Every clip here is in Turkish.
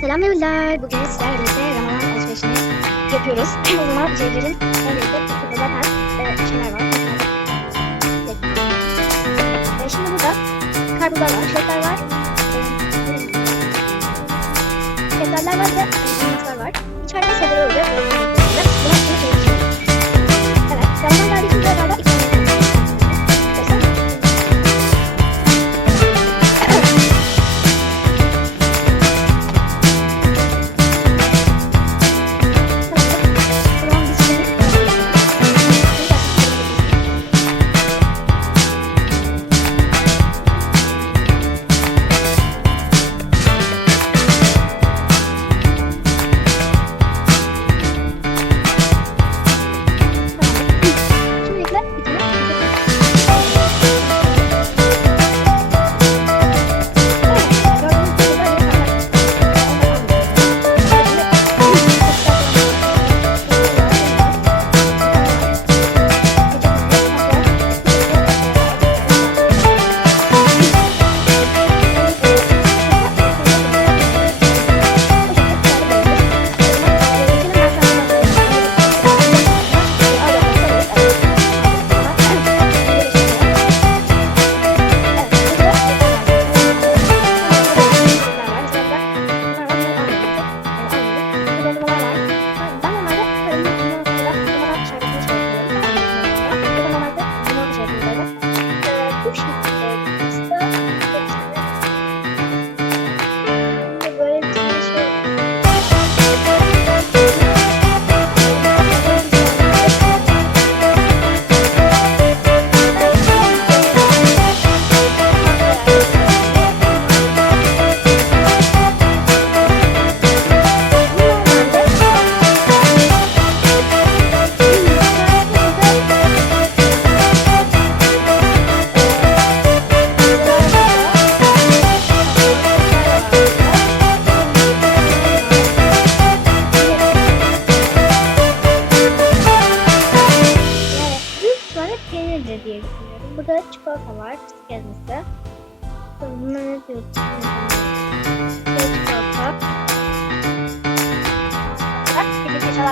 Selam evliler. Bugün sizlerle birlikte Ramazan alışverişini yapıyoruz. o zaman şeylerin öncelikle burada zaten e, şeyler var. E, şimdi burada karpuzlar var, şeker var. E, var ve domatesler var. İçeride sebzeler oluyor.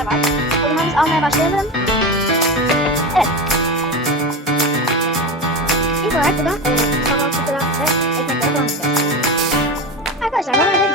Var. Zaman biz almaya başlayalım. Evet. İlk olarak buradan e, kahvaltıda ve ekmeklere falan gideceğiz. Arkadaşlar normalde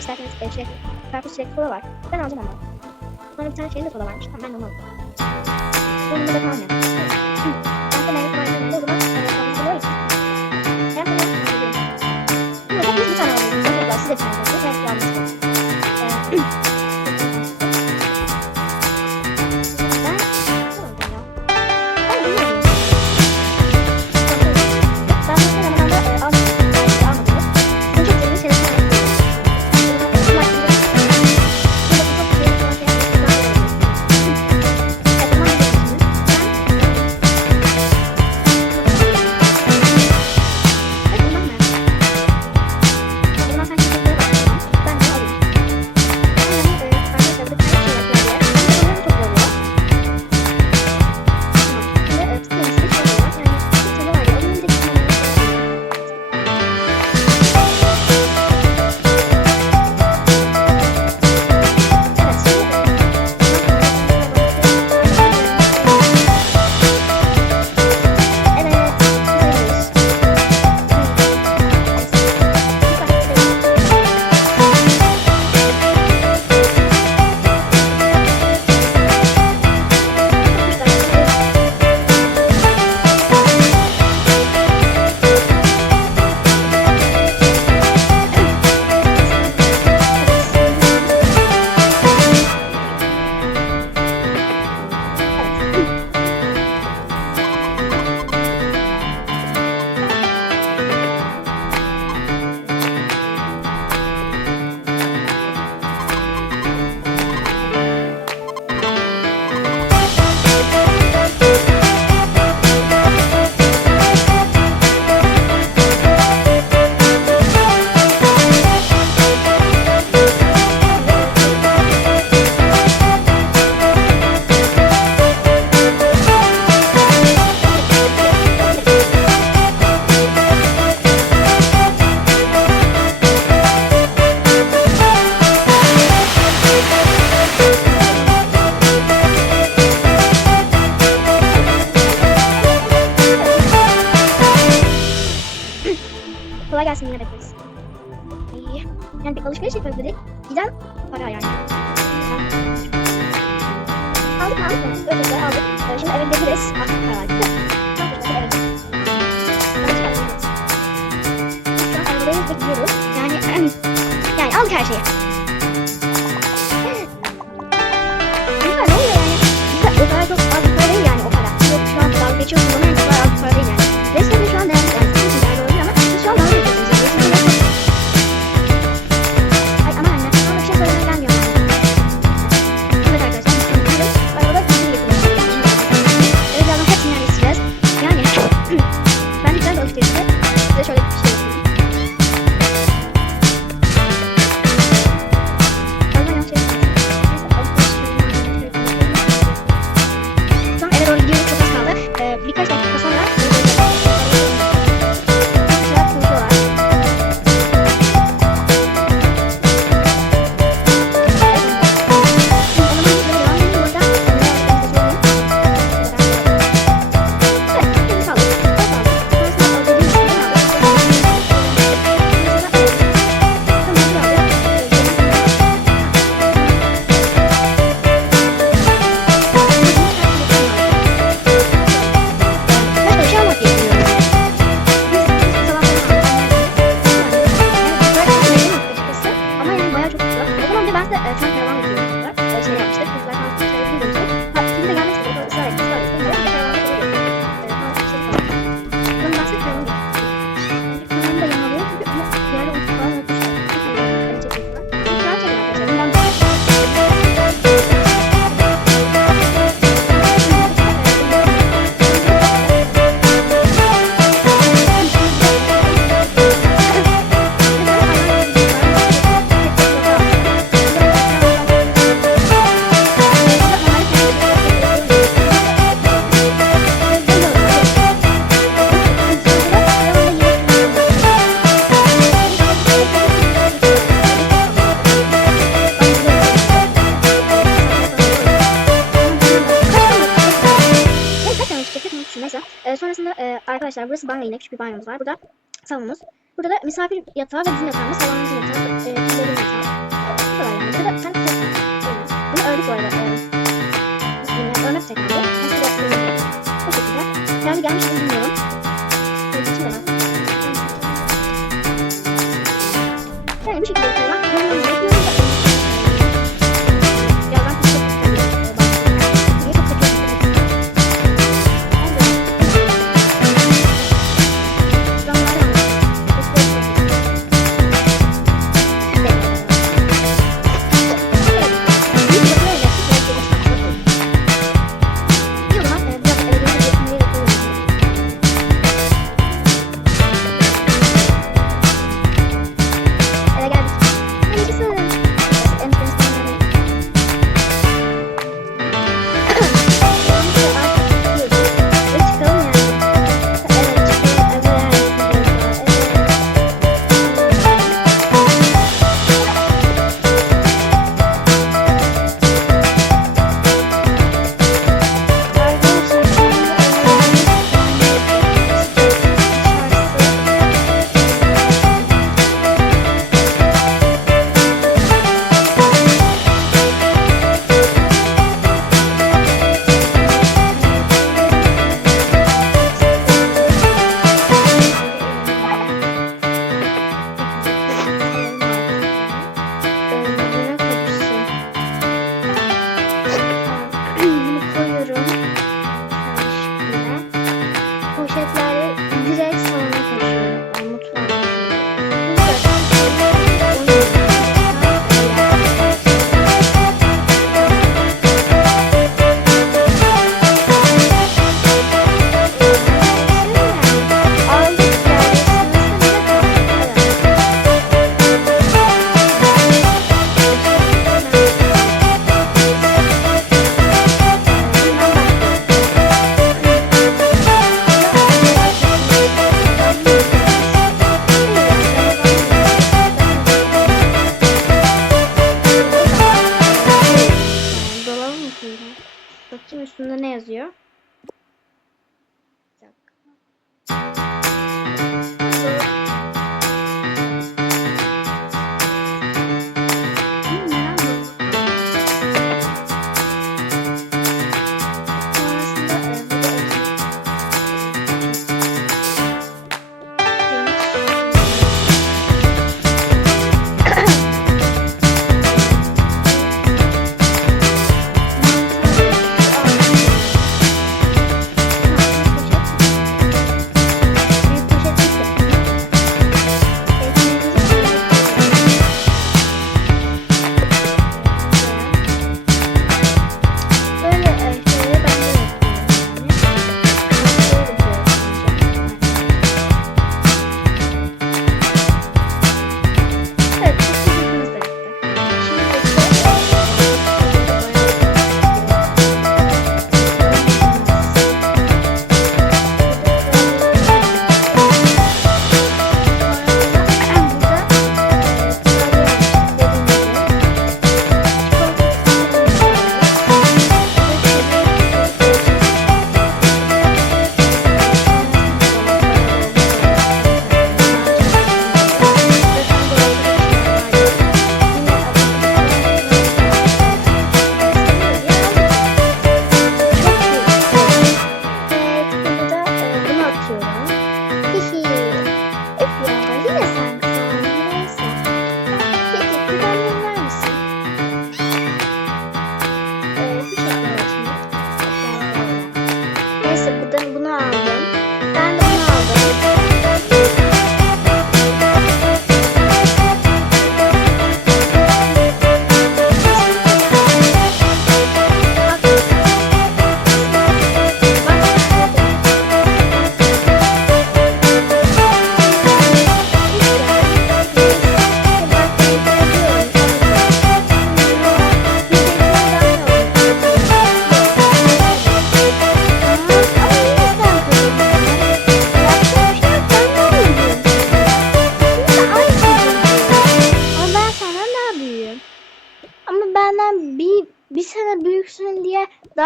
isterseniz e, çilek, karpuz çilek kola var. Ben alacağım ondan. Sonra bir tane şeyin de kola varmış. Tamam ben onu alacağım. Sonunda da kalmıyor. Ben de meyve koyduğumda o zaman ben de meyve koyduğumda Ben de meyve koyduğumda bir tane alıyorum. Siz de bir tane alıyorum. Ben de yalnız. küçük bir banyomuz var. Burada salonumuz. Burada da misafir yatağı ve bizim yatağımız. Salonumuzun yatağı. Ee, e, yatağı. üstünde ne yazıyor? Bir dakika.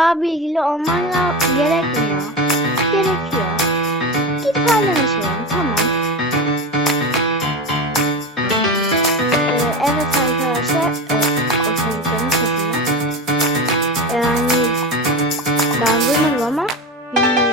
daha bilgili olman gerekmiyor. Gerekiyor. Git benden. Tamam. Ee, evet arkadaşlar. Evet, oturduğum şekilde. Yani ben duymadım ama bilmiyorum.